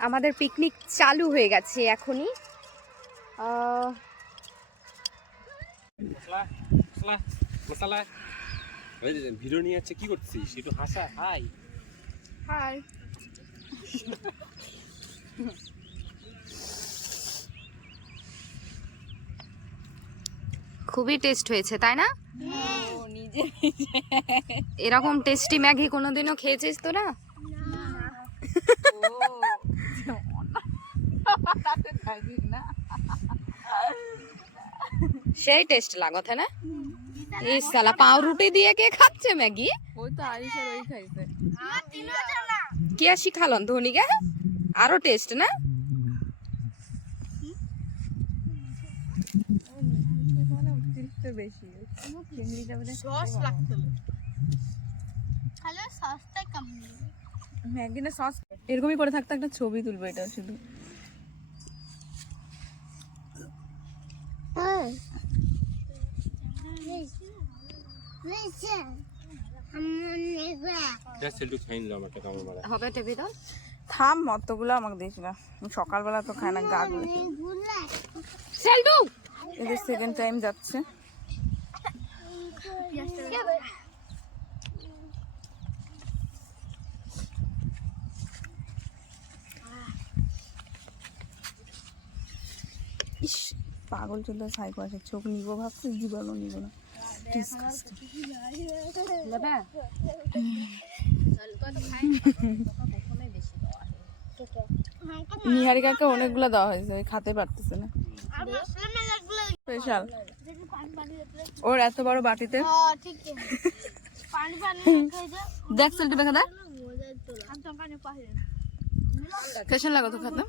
আমাদের পিকনিক চালু হয়ে গেছে এখনই। ভিডিও নিয়ে যাচ্ছে, কি করছিস? একটু হাসা। High high. খুবই টেস্ট হয়েছে, তাই না? এরকম টেস্টি ম্যাগি কোনোদিনও খেয়েছিস তোরা? সেই টেস্ট লাগত না? এই সালা পাউরুটি দিয়ে কে খাচ্ছে ম্যাগি? ওই তো আরিশার ওই খাইছে। কে শিখালন ধনিকে? আরো টেস্ট না? বেশি সস লাগতো খালি সসটা কম ম্যাগি না সস এরকমই করে থাকতে একটা ছবি তুলবো এটা শুধু। হবে টেপি দাও। থাম, মতগুলো আমাকে দিস না, সকালবেলা তো খায় না গা গুলো। সেলডু এদের সেকেন্ড টাইম যাচ্ছে। ইস, পাগল চোদ্দ সাইকো আছে, চোখ নিবো ভাবছি, জীবনও নিব না। নিহারিকাকে অনেকগুলো দেওয়া হয়েছে, খাতে পারতেছে না। স্পেশাল ওর এত বড় বাটিতে। দেখ সেলটা দেখা দেখ কেমন লাগো তো খাতে।